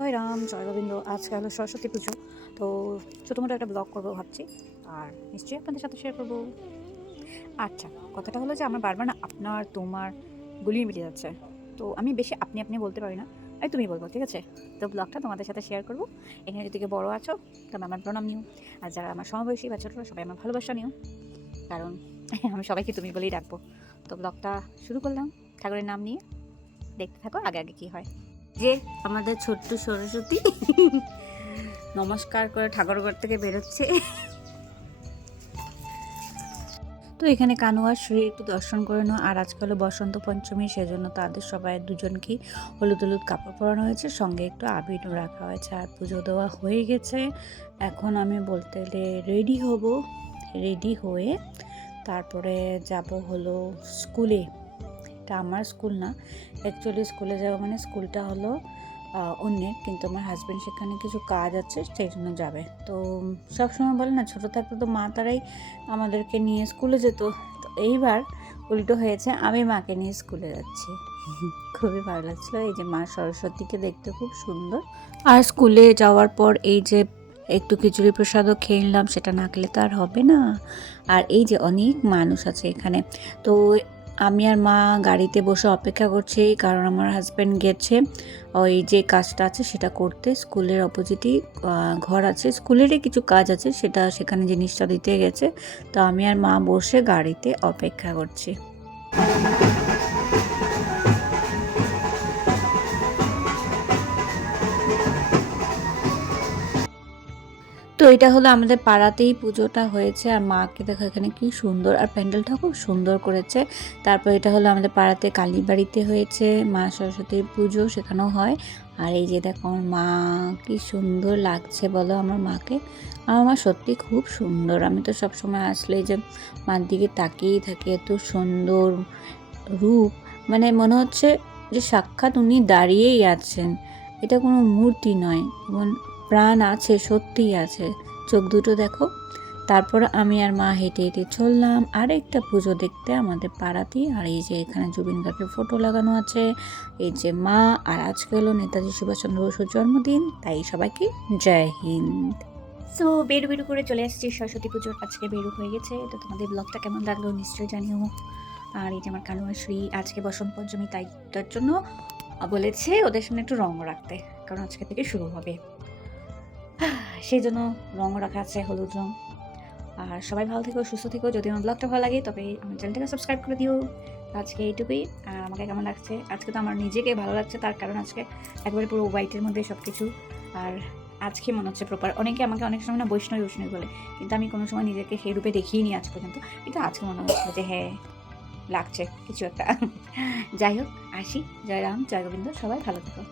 জয় রাম, জয় গোবিন্দ। আজকে হলো সরস্বতী পুজো, তো ছোটোমোটো একটা ব্লগ করবো ভাবছি, আর নিশ্চয়ই আপনাদের সাথে শেয়ার করবো। আচ্ছা, কথাটা হলো যে আমার বারবার না আপনার তোমার গুলিয়ে মিলে যাচ্ছে, তো আমি বেশি আপনি আপনি বলতে পারি না, আমি তুমি বলবো, ঠিক আছে? তো ব্লগটা তোমাদের সাথে শেয়ার করবো। এখানে যদি কেউ বড়ো আছো তবে আমার প্রণাম নিও, আর যারা আমার সমবয়সী বা ছোটরা সবাই আমার ভালোবাসা নিও, কারণ আমি সবাইকে তুমি বলেই ডাকবো। তো ব্লগটা শুরু করলাম ঠাকুরের নাম নিয়ে, দেখতে থাকো আগে আগে কি হয়। যে আমাদের ছোট্ট সরস্বতী নমস্কার করে ঠাকুরঘর থেকে বেরোচ্ছে। তো এখানে কানু আর শ্রী একটু দর্শন করে নাও। আর আজকে হলো বসন্ত পঞ্চমী, সেজন্য তাদের সবাই দুজনকেই হলুদ হলুদ কাপড় পরানো হয়েছে, সঙ্গে একটু আবিরও রাখা হয়েছে। আর পুজো দেওয়া হয়ে গেছে, এখন আমি বলতে গেলে রেডি হব। রেডি হয়ে তারপরে যাব হলো স্কুলে। এটা আমার স্কুল না, অ্যাকচুয়ালি স্কুলে যাওয়া মানে স্কুলটা হলো অন্যের, কিন্তু আমার হাজব্যান্ড সেখানে কিছু কাজ আছে সেই জন্য যাবে। তো সবসময় বলে না, ছোটো থাকতে তো মা তারাই আমাদেরকে নিয়ে স্কুলে যেত, তো এইবার উল্টো হয়েছে, আমি মাকে নিয়ে স্কুলে যাচ্ছি। খুবই ভালো লাগছিলো। এই যে মা সরস্বতীকে দেখতে খুব সুন্দর। আর স্কুলে যাওয়ার পর এই যে একটু খিচুড়ি প্রসাদও খেয়ে নিলাম, সেটা না খেলে তো আর হবে না। আর এই যে অনেক মানুষ আছে এখানে, তো আমি আর মা গাড়িতে বসে অপেক্ষা করছি, কারণ আমার হাজব্যান্ড গেছে ওই যে কাজটা আছে সেটা করতে। স্কুলের অপোজিটই ঘর আছে, স্কুলেরই কিছু কাজ আছে, সেটা সেখানে জিনিসটা দিতে গেছে। তো আমি আর মা বসে গাড়িতে অপেক্ষা করছি। তো এটা হলো আমাদের পাড়াতেই পুজোটা হয়েছে, আর মাকে দেখো এখানে কি সুন্দর, আর প্যান্ডেলটা খুব সুন্দর করেছে। তারপর এটা হলো আমাদের পাড়াতে কালীবাড়িতে হয়েছে মা সরস্বতীর পুজো, সেখানেও হয়। আর এই যে দেখো আমার মা, কি সুন্দর লাগছে বলো আমার মাকে। আমার মা সত্যি খুব সুন্দর, আমি তো সবসময় আসলে যে মার দিকে তাকিয়েই থাকি, এত সুন্দর রূপ, মানে মনে হচ্ছে যে সাক্ষাৎ উনি দাঁড়িয়েই আছেন, এটা কোনো মূর্তি নয়, এবং প্রাণ আছে, সত্যিই আছে, চোখ দুটো দেখো। তারপর আমি আর মা হেঁটে হেঁটে চললাম আরেকটা পুজো দেখতে আমাদের পাড়াতেই। আর এই যে এখানে জুবিন গার্গের ফটো লাগানো আছে, এই যে মা। আর আজকে হলো নেতাজি সুভাষচন্দ্র বসুর জন্মদিন, তাই সবাইকে জয় হিন্দ। সো বেরু বেরু করে চলে আসছি সরস্বতী পুজোর, আজকে বেরু হয়ে গেছে। তো তোমাদের ব্লগটা কেমন লাগলো নিশ্চয়ই জানিও। আর এই যে আমার কানু আর শ্রী, আজকে বসন্ত পঞ্চমী, তাই তার জন্য বলেছে ওদের সামনে একটু রঙ রাখতে, কারণ আজকে থেকে শুরু হবে, সেই জন্য রঙ রাখা আছে, হলুদ রঙ। আর সবাই ভালো থেকো, সুস্থ থেকো। যদি আমার ব্লগটা ভালো লাগে তবে আমার চ্যানেলটাকে সাবস্ক্রাইব করে দিও। আজকে এইটুকুই। আর আমাকে কেমন লাগছে আজকে, তো আমার নিজেকে ভালো লাগছে, তার কারণ আজকে একবারে পুরো হোয়াইটের মধ্যে সব কিছু। আর আজকে মনে হচ্ছে প্রপার, অনেকে আমাকে অনেক সময় না বৈষ্ণবী বৈষ্ণবী বলে, কিন্তু আমি কোনো সময় নিজেকে সেই রূপে দেখিই নি আজ পর্যন্ত, কিন্তু আজকে মনে হচ্ছিল যে হ্যাঁ লাগছে কিছু একটা। যাই হোক, আসি। জয় রাম, জয় গোবিন্দ, সবাই ভালো থেকো।